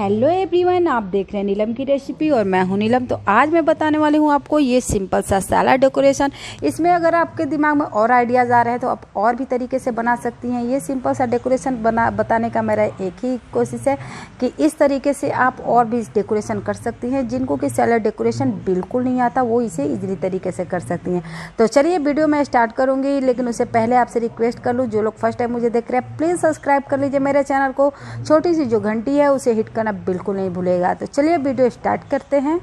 Hello everyone, आप देख रहे हैं नीलम की रेसिपी और मैं हूं नीलम। तो आज मैं बताने वाली हूं आपको ये सिंपल सा सैलाड डेकोरेशन। इसमें अगर आपके दिमाग में और आइडियाज़ आ रहे हैं तो आप और भी तरीके से बना सकती हैं। ये सिंपल सा डेकोरेशन बताने का मेरा एक ही कोशिश है कि इस तरीके से आप और भी डेकोरेशन कर सकती हैं। जिनको कि सैलाड डेकोरेशन बिल्कुल नहीं आता वो इसे ईजिली तरीके से कर सकती हैं। तो चलिए वीडियो मैं स्टार्ट करूँगी, लेकिन उससे पहले आपसे रिक्वेस्ट कर लूँ, जो लोग फर्स्ट टाइम मुझे देख रहे हैं प्लीज़ सब्सक्राइब कर लीजिए मेरे चैनल को। छोटी सी जो घंटी है उसे हिट करना बिल्कुल नहीं भूलेगा। तो चलिए वीडियो स्टार्ट करते हैं।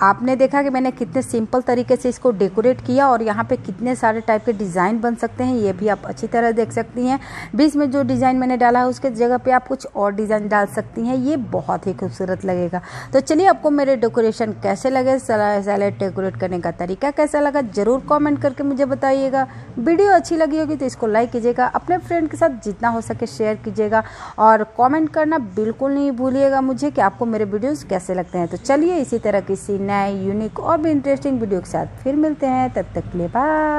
आपने देखा कि मैंने कितने सिंपल तरीके से इसको डेकोरेट किया और यहाँ पे कितने सारे टाइप के डिज़ाइन बन सकते हैं, ये भी आप अच्छी तरह देख सकती हैं। बीच में जो डिज़ाइन मैंने डाला है उसके जगह पे आप कुछ और डिज़ाइन डाल सकती हैं, ये बहुत ही खूबसूरत लगेगा। तो चलिए आपको मेरे डेकोरेशन कैसे लगे, सैलेड डेकोरेट करने का तरीका कैसा लगा, ज़रूर कॉमेंट करके मुझे बताइएगा। वीडियो अच्छी लगी होगी तो इसको लाइक कीजिएगा, अपने फ्रेंड के साथ जितना हो सके शेयर कीजिएगा और कॉमेंट करना बिल्कुल नहीं भूलिएगा मुझे कि आपको मेरे वीडियोज़ कैसे लगते हैं। तो चलिए इसी तरह किसी नए यूनिक और भी इंटरेस्टिंग वीडियो के साथ फिर मिलते हैं, तब तक के लिए बाय।